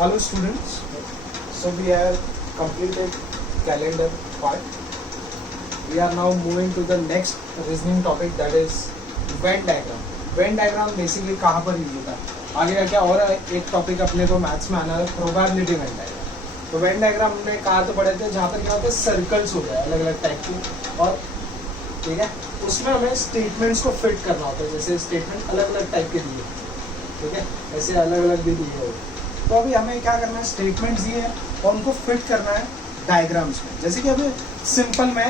Hello students, so we have completed calendar part. We are now moving to the next reasoning topic, that is Venn diagram. Venn diagram basically कहाँ पर use होता है, आगे जाके और एक topic अपने को मैथ्स में आना है, प्रोबेबिलिटी वेन डायग्राम. तो वेन डायग्राम हमने कहाँ तो पढ़े थे, जहाँ पर क्या होता है सर्कल्स हो गए अलग अलग टाइप के, और ठीक है उसमें हमें स्टेटमेंट्स को फिट करना होता है. जैसे स्टेटमेंट अलग अलग टाइप के दिए, ठीक है ऐसे अलग अलग भी दिए हो. तो अभी हमें क्या करना है, स्टेटमेंट्स दिए हैं और उनको फिट करना है डायग्राम्स में. जैसे कि अभी सिंपल मैं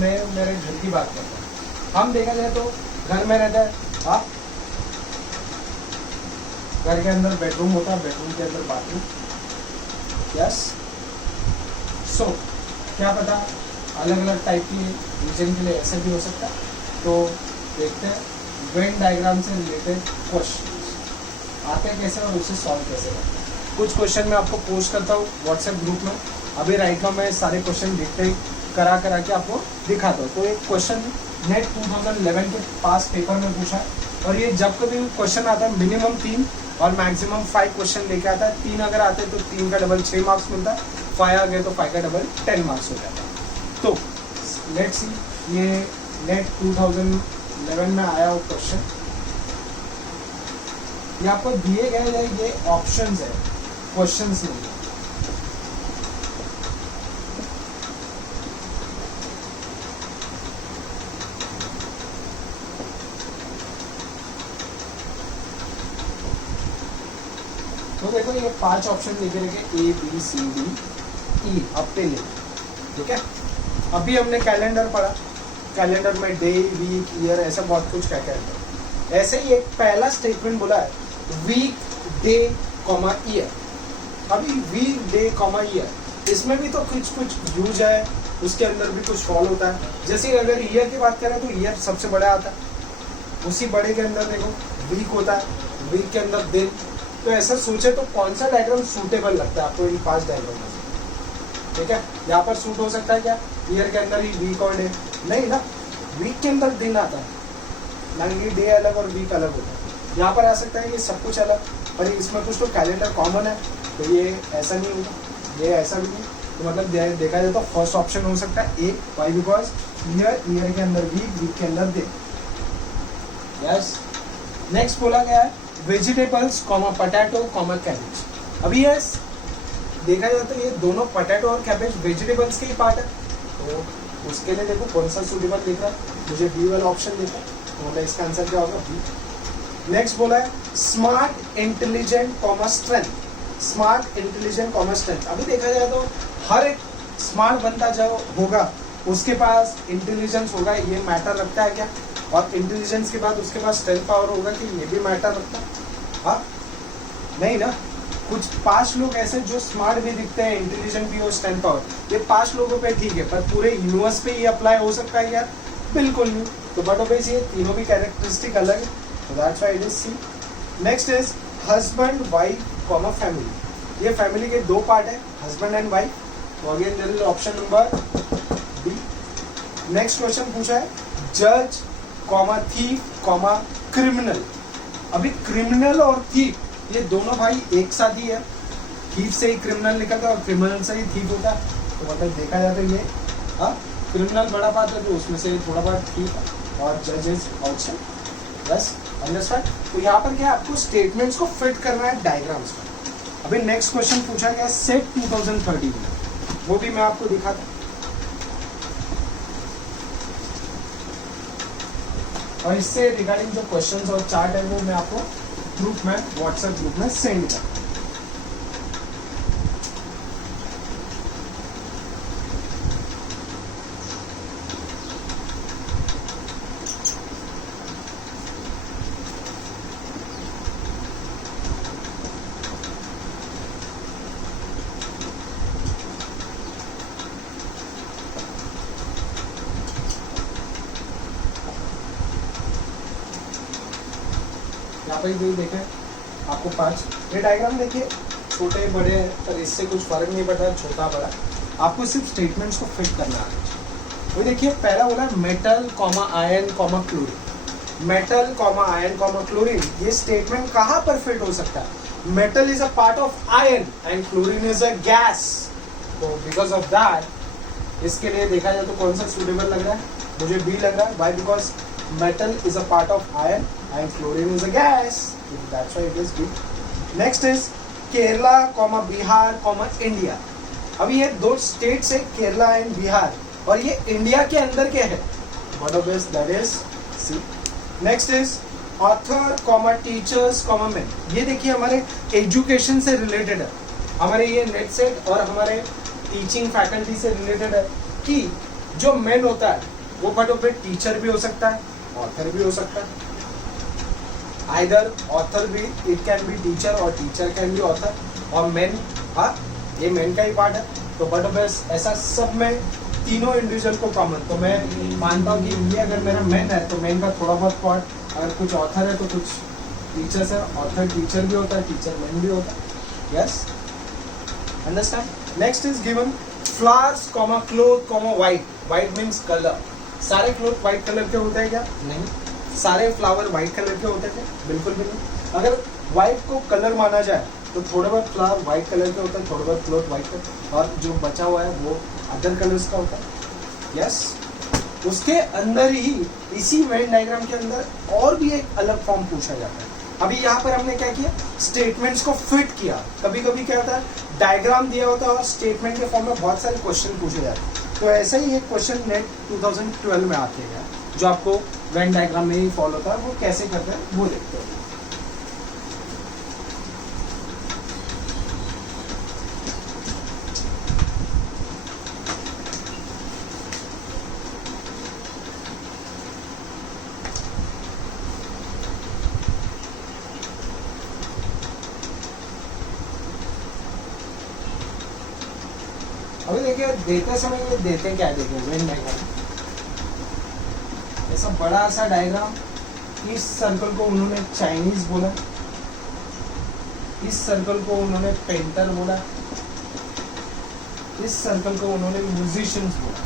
मेरे घर की बात करता हूँ. हम देखा जाए तो घर में रहता है, आप घर के अंदर बेडरूम होता है, बेडरूम के अंदर बाथरूम. यस, सो क्या पता अलग अलग टाइप की रीजन के लिए ऐसे भी हो सकता है. तो देखते हैं वेन डायग्राम से रिलेटेड क्वेश्चन आते हैं कैसे और उसे सॉल्व कैसे करते हैं. कुछ क्वेश्चन मैं आपको पोस्ट करता हूँ व्हाट्सएप ग्रुप में. अभी राइट नाउ मैं सारे क्वेश्चन देखते ही करा के आपको दिखाता हूँ. तो एक क्वेश्चन नेट 2011 के पास पेपर में पूछा है, और ये जब कभी क्वेश्चन आता है मिनिमम 3 और मैक्सिमम 5 क्वेश्चन लेके आता है. 3 अगर आते हैं तो 3 का डबल 6 मार्क्स मिलता है, 5 आ गए तो 5 का डबल 10 मार्क्स हो जाता है. तो लेट्स सी, ये नेट 2011 में आया वो क्वेश्चन. ये आपको दिए गए ये ऑप्शंस है, क्वेश्चंस नहीं. तो देखो ये 5 ऑप्शन लेके रखे A B C D E हफ्ते ले, ठीक है. अभी हमने कैलेंडर पढ़ा, कैलेंडर में डे वीक ईयर ऐसा बहुत कुछ क्या कहते हैं. ऐसे ही एक पहला स्टेटमेंट बोला है वीक डे कॉमा ईयर. अभी वीक डे कॉमा ईयर, इसमें भी तो कुछ यूज है, उसके अंदर भी कुछ फॉल होता है. जैसे अगर ईयर की बात करें तो ईयर सबसे बड़ा आता है, उसी बड़े के अंदर देखो वीक होता है, वीक के अंदर दिन. तो ऐसा सोचे तो कौन सा डायग्राम सूटेबल लगता है आपको इन 5 डायग्राम में से, ठीक है. यहाँ पर सूट हो सकता है क्या, ईयर के अंदर ही वीक और डे नहीं ना, वीक के अंदर दिन आता है, ना डे अलग और वीक अलग होता है. यहाँ पर आ सकता है ये सब कुछ अलग, और इसमें कुछ तो कैलेंडर कॉमन है, तो ये ऐसा नहीं होगा, ये ऐसा भी नहीं. तो मतलब देखा जाए तो फर्स्ट ऑप्शन हो सकता है ए. वाई? बिकॉज ईयर के अंदर वीक के अंदर डे. यस. नेक्स्ट बोला गया है vegetables comma potato comma cabbage. अभी यस देखा जाए तो ये दोनों पोटैटो और कैबेज वेजिटेबल्स के ही पार्ट है, तो उसके लिए देखो कौन सा सूटेबल दिख रहा है. मुझे बी वाला ऑप्शन देखा, तो मतलब इसका आंसर क्या होगा, बी. नेक्स्ट बोला है smart intelligent comma strength. Smart intelligent comma strength. अभी देखा जाए तो हर एक स्मार्ट बंदा जो होगा उसके पास इंटेलिजेंस होगा, ये मैटर रखता है क्या. और इंटेलिजेंस के बाद उसके पास स्ट्रेंथ पावर होगा कि ये भी मैटर रखता है. हाँ नहीं ना. कुछ 5 लोग ऐसे जो स्मार्ट भी दिखते हैं, इंटेलिजेंट भी और स्ट्रेंथ पावर, ये 5 लोगों पे ठीक है, पर पूरे यूनिवर्स पे ये अप्लाई हो सकता है यार, बिल्कुल नहीं. तो बट ऑब्वियसली ये तीनों भी कैरेक्टरिस्टिक अलग है, so that's why it is C. Next is husband, wife, comma family. ये फैमिली के 2 पार्ट है, हस्बैंड एंड वाइफ. तो again there is option number B. Next question पूछा है जज कॉमा थीफ कॉमा क्रिमिनल. अभी क्रिमिनल और थीफ ये दोनों भाई एक साथ ही है. थीफ से ही क्रिमिनल निकलता है और क्रिमिनल से ही थीफ होता है. तो मतलब देखा जाए तो ये क्रिमिनल बड़ा पार्ट है, तो उसमें से थोड़ा पार्ट थीफ है, और जज इज आउटसाइड. बस अंडरस्टैंड. तो यहाँ पर क्या आपको स्टेटमेंट्स को फिट करना है डायग्राम्स में. अभी नेक्स्ट क्वेश्चन पूछा गया सेट 2013 में, वो भी मैं आपको दिखाता हूँ. और इससे रिगार्डिंग जो क्वेश्चंस और चार्ट है वो मैं आपको ग्रुप में व्हाट्सएप ग्रुप में सेंड करता हूँ. यहाँ पर भी देखें आपको 5 ये डायग्राम देखिए, छोटे बड़े पर इससे कुछ फर्क नहीं पड़ता, छोटा बड़ा आपको सिर्फ स्टेटमेंट्स को फिट करना है. वो देखिए पहला बोला metal comma iron comma chlorine. Metal comma ion comma chlorine, ये स्टेटमेंट कहाँ पर फिट हो सकता है? Metal is a part of ion and chlorine is a gas, तो बिकॉज ऑफ दैट इसके लिए देखा जाए तो कौन सा सुटेबल लग रहा है? मुझे बी लग रहा है. Why? Because metal is a part of ion and chlorine is a gas, that's why it is B. Next is Kerala comma Bihar comma India. अभी ये दो स्टेट्स है, केरला एंड बिहार, और ये इंडिया के अंदर के है. What of this? That is C. Next is author comma teachers comma men. ये देखिए हमारे एजुकेशन से रिलेटेड है, हमारे ये नेट सेट और हमारे टीचिंग फैकल्टी से रिलेटेड है कि जो मेन होता है वो बट पे टीचर भी हो सकता है, ऑथर भी हो सकता है. आइदर ऑथर भी, इट कैन बी टीचर और टीचर कैन बी ऑथर, और मेन, हाँ ये मेन का ही पार्ट है. तो बट बस ऐसा सब में तीनों इंडिविजुअल को कॉमन. तो मैं मानता हूँ कि ये अगर मेरा मेन है तो मेन का थोड़ा बहुत पार्ट, अगर कुछ ऑथर है तो कुछ टीचर्स है. ऑथर टीचर भी होता है, टीचर मेन भी होता है. Yes, understand. Next is given flowers comma cloth comma white. White means colour. सारे क्लोथ व्हाइट कलर के होते हैं क्या? नहीं. सारे फ्लावर व्हाइट कलर के होते थे? बिल्कुल भी नहीं. अगर व्हाइट को कलर माना जाए तो थोड़े बहुत फ्लावर व्हाइट कलर के होते हैं, थोड़े बहुत क्लोथ व्हाइट कलर, और जो बचा हुआ है वो अदर कलर्स का होता है. यस, उसके अंदर ही इसी वेन डायग्राम के अंदर और भी एक अलग फॉर्म पूछा जाता है. अभी यहाँ पर हमने क्या किया? स्टेटमेंट्स को फिट किया. कभी कभी क्या होता है, डायग्राम दिया होता है और स्टेटमेंट के फॉर्म में बहुत सारे क्वेश्चन पूछे जाते हैं. तो ऐसा ही एक क्वेश्चन नेट 2012 में आते हैं जो आपको वेन डायग्राम में ही फॉलो होता है. वो कैसे करते हैं वो देखते हैं. अभी देखिए देते समय ये देते क्या, देखिए वेन डायग्राम ऐसा बड़ा सा डायग्राम. इस सर्कल को उन्होंने चाइनीज बोला, इस सर्कल को उन्होंने पेंटर बोला, इस सर्कल को उन्होंने म्यूजिशियंस बोला,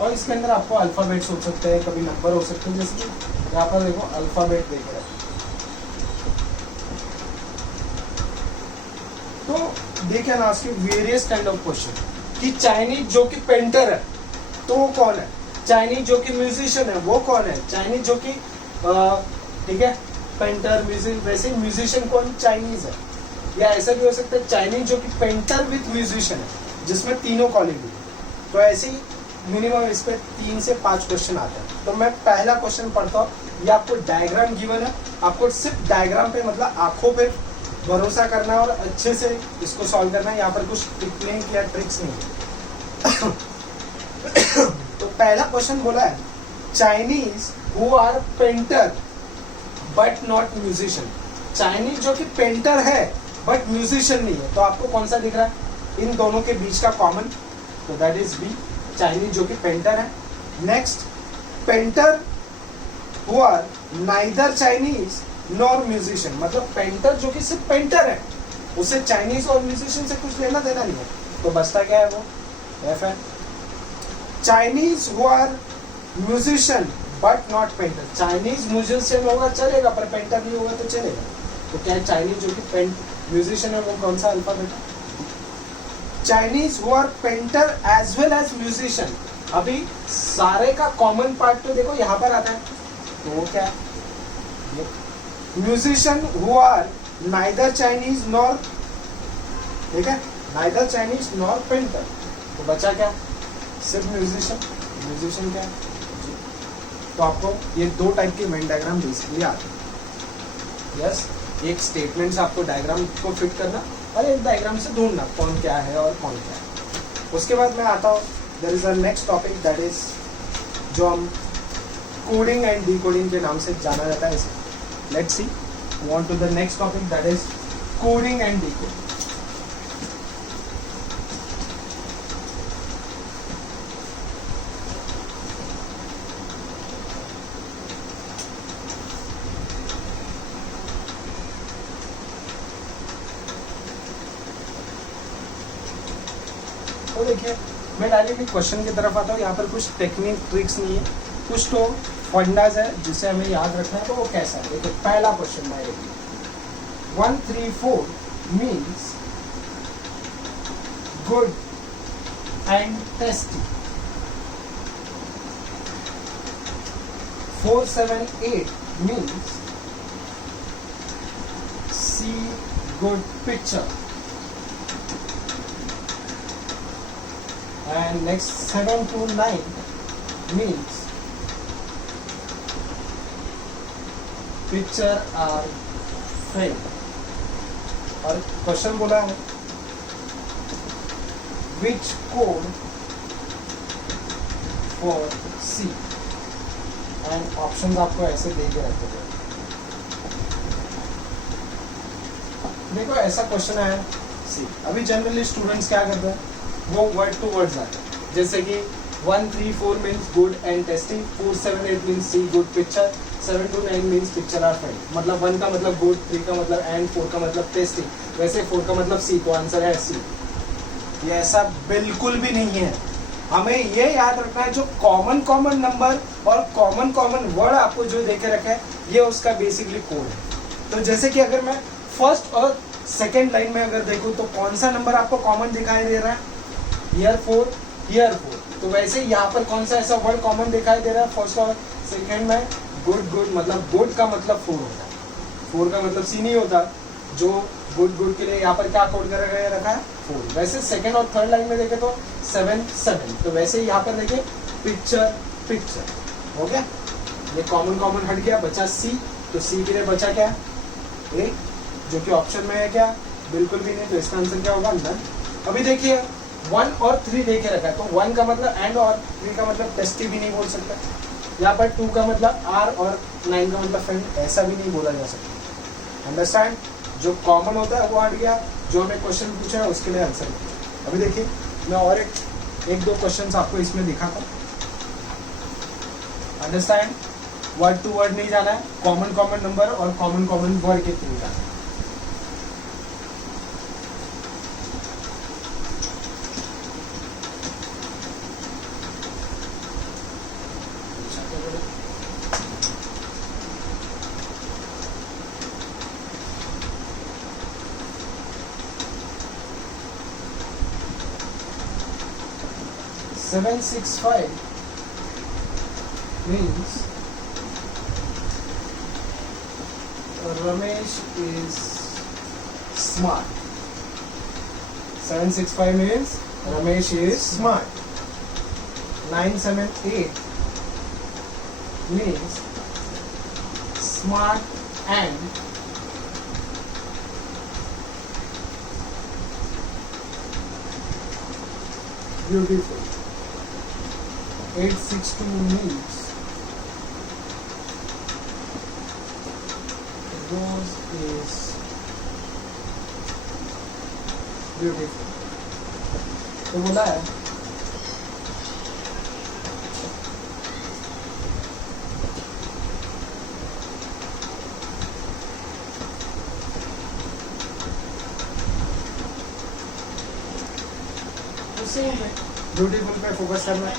और इसके अंदर आपको अल्फाबेट्स हो सकते हैं, कभी नंबर हो सकते हैं. जैसे कि यहाँ पर देखो अल्फाबेट देख रहे हैं. तो they can ask you various kind of question कि चाइनीज जो कि पेंटर है तो वो कौन है, चाइनीज जो कि म्यूजिशियन है वो कौन है, चाइनीज जो कि ठीक है पेंटर म्यूजिक, वैसे म्यूजिशियन कौन चाइनीज है. या ऐसा भी हो सकता है चाइनीज जो कि पेंटर विथ म्यूजिशियन है, जिसमें तीनों क्वालिटी. तो ऐसे ही मिनिमम इस पे 3 से 5 क्वेश्चन आते हैं. तो मैं पहला क्वेश्चन पढ़ता हूँ. ये आपको डायग्राम गिवन है, आपको सिर्फ डायग्राम पे मतलब आंखों पे भरोसा करना है और अच्छे से इसको सॉल्व करना है. यहाँ पर कुछ टिक नहीं किया, ट्रिक्स नहीं. तो पहला क्वेश्चन बोला है Chinese who are painter but not musician. Chinese जो कि पेंटर है बट म्यूजिशियन नहीं है. तो आपको कौन सा दिख रहा है इन दोनों के बीच का कॉमन? तो दैट इज बी, चाइनीज जो कि पेंटर है. Next, painter who are neither Chinese nor musician. मतलब पेंटर जो कि सिर्फ पेंटर है, उसे चाइनीज और म्यूजिशियन से कुछ लेना देना नहीं है. तो बचता क्या है? वो एफ है. Chinese who are musician but not painter. Chinese musician होगा चलेगा, पर पेंटर नहीं होगा तो चलेगा. तो क्या चाइनीज जो कि म्यूजिशियन है वो कौन सा अल्फाबेट है? Chinese who are painter as well as musician. अभी सारे का कॉमन पार्ट तो देखो यहाँ पर आता है. तो वो क्या है? Musician who are neither Chinese nor, ठीक है, नाइदर चाइनीज नॉर पेंटर. तो बचा क्या? सिर्फ म्यूजिशियन. म्यूजिशियन क्या है? तो आपको ये 2 टाइप के वेन डायग्राम बेसिकली आते हैं. यस, एक स्टेटमेंट से आपको डायग्राम को फिट करना और एक डायग्राम से ढूंढना कौन क्या है और कौन क्या है. उसके बाद मैं आता हूँ, there is a next topic that is जो हम कोडिंग एंड डिकोडिंग के नाम से जाना जाता है. इसे let's see, move on to the next topic, that is coding and decoding. तो देखिए मैं डायरेक्टली क्वेश्चन की तरफ आता हूँ. यहाँ पर कुछ टेक्निक ट्रिक्स नहीं है, कुछ तो फंडाज है जिसे हमें याद रखना है, तो वो कैसा है? देखो पहला क्वेश्चन मैं 134 means good and tasty, 478 means see good picture, and next 729 means picture are fake. और क्वेश्चन बोला है which code for C, and option आपको ऐसे दे के रखे थे। देखो ऐसा क्वेश्चन है सी, अभी जनरली स्टूडेंट्स क्या करते हैं, वो वर्ड टू वर्ड्स आते हैं, जैसे कि 134 means good and tasty, 478 means see good picture, 729 means picture are fine. मतलब 1 का मतलब गुड, 3 का मतलब एंड, 4 का मतलब टेस्टी, वैसे 4 का मतलब सी, तो आंसर है सी। ये ऐसा बिल्कुल भी नहीं है। हमें ये याद रखना है जो कॉमन नंबर और कॉमन वर्ड आपको जो देके रखा है, ये उसका बेसिकली कोड है। तो जैसे कि अगर मैं फर्स्ट और सेकेंड लाइन में अगर देखूं तो कौन सा नंबर आपको कॉमन दिखाई दे रहा है? Year 4, year 4। तो वैसे यहाँ पर कौन सा ऐसा वर्ड कॉमन दिखाई दे रहा है फर्स्ट और सेकेंड में? गुड, मतलब गुड का मतलब 4 होता है, 4 का मतलब सी नहीं होता। जो गुड के लिए यहाँ पर क्या कोड कर रखा है? 4। वैसे सेकेंड और थर्ड लाइन में देखे तो 7, तो वैसे यहाँ पर देखिए पिक्चर हो गया। ये कॉमन हट गया, बचा सी, तो सी के लिए बचा क्या? ए, जो कि ऑप्शन में है क्या? बिल्कुल भी नहीं, तो इसका आंसर क्या होगा? नन। अभी देखिए 1 और 3 देखे रखा है, तो 1 का मतलब एंड और 3 का मतलब टेस्टी भी नहीं बोल सकता। यहाँ पर 2 का मतलब आर और 9 का मतलब फ्रेंड, ऐसा भी नहीं बोला जा सकता। अंडरस्टैंड? जो कॉमन होता है वो हट गया, जो हमें क्वेश्चन पूछा है उसके लिए आंसर। अभी देखिए मैं और एक दो क्वेश्चंस आपको इसमें दिखाता हूँ। अंडरस्टैंड? वर्ड टू वर्ड नहीं जाना है, कॉमन नंबर और कॉमन वर्ड के थ्रू जाना है। Seven, 6, 5 means Ramesh is smart. 7, 6, 5 means Ramesh is smart. 9, 7, 8 means smart and beautiful. 8, 6, 2 means Rose is beautiful. तो बोला है उसे ब्यूटीफुल पे फोकस करना है।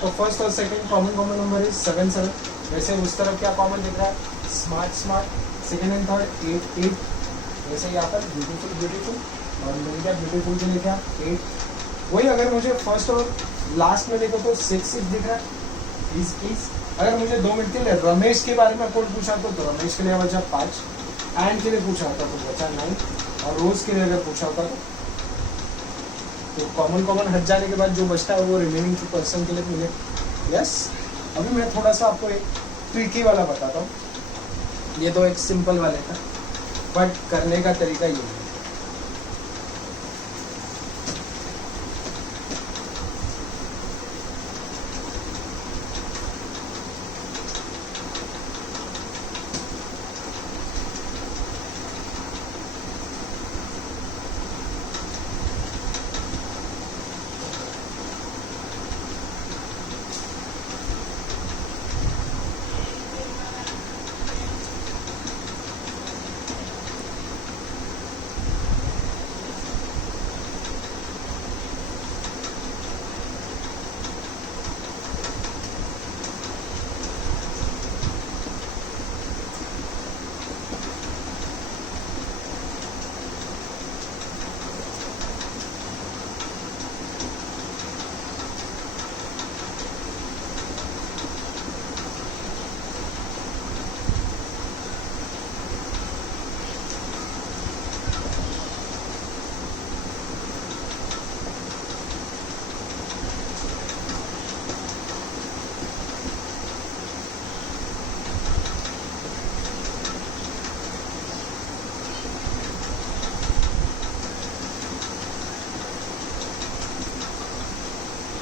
तो फर्स्ट और सेकंड कॉमन नंबर इज 7, 7। वैसे उस तरफ क्या कॉमन दिख रहा है? स्मार्ट। Second and third 8। वैसे यहाँ पर ब्यूटीफुल और मिल गया ब्यूटीफुल के लिए क्या? 8। वही अगर मुझे फर्स्ट और लास्ट में देखो तो 6 दिख रहा है। इज अगर मुझे 2 मिनट के लिए रमेश के बारे में कोड पूछा तो रमेश के लिए बचा 5, एंड के लिए पूछा होता तो बचा 9, और रोज के लिए अगर पूछा होता तो कॉमन हट जाने के बाद जो बचता है वो रिमेनिंग पर्सन के लिए मिले। यस। अभी मैं थोड़ा सा आपको एक ट्रिकी वाला बताता हूँ। ये तो एक सिंपल वाले था, बट करने का तरीका ये है।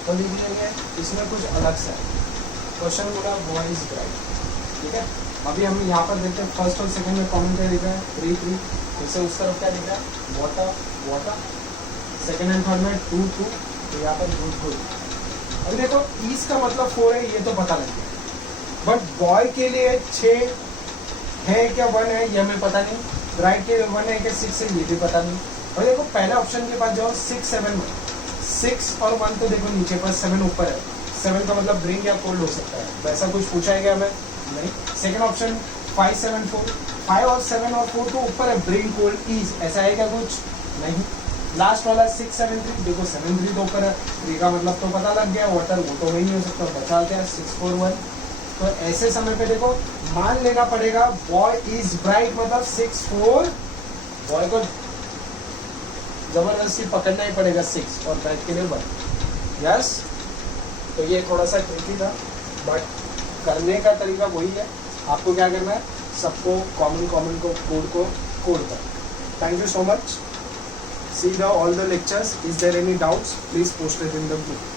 तो देखिए इसमें कुछ अलग सा है, क्वेश्चन बोला बॉय इज ब्राइट, ठीक है। अभी हम यहाँ पर देखते हैं फर्स्ट और सेकंड में कॉमन क्या दिख रहा है, 3 3, फिर से उस तरफ क्या दिख रहा है, water water, second and third में 2 2, तो यहाँ पर गुड गुड। अभी देखो ईज का मतलब 4 है, ये तो पता लग गया, बट बॉय के लिए 6 है क्या 1 है ये हमें पता नहीं, ब्राइट के 1 है क्या 6 है ये भी पता नहीं। और देखो पहले ऑप्शन के बाद जाओ 6 7 में, 6 और 1 तो देखो नीचे पर, 7 ऊपर है, 7 का मतलब ड्रिंक या कोल्ड हो सकता है, वैसा कुछ पूछा है क्या हमें, नहीं। सेकंड ऑप्शन 5 7 4, 5 और 7 और 4 तो ऊपर है, ड्रिंक कोल्ड ईज, ऐसा है क्या कुछ, नहीं। लास्ट वाला 6 7 3, देखो 7 3 तो ऊपर है, 3 का मतलब तो पता लग गया, वाटर वो तो नहीं हो सकता, बचा क्या 6 4 1। तो ऐसे समय पे देखो मान लेना पड़ेगा बॉय इज ब्राइट मतलब 6 4, बॉय को जबरदस्ती पकड़ना ही पड़ेगा 6 और ब्राइट के लिए 1, यस। तो ये थोड़ा सा ट्रिकी था, बट करने का तरीका वही है, आपको क्या करना है, सबको कॉमन को कोड कर। Thank you so much, see the all the lectures, is there any doubts please post it in the group.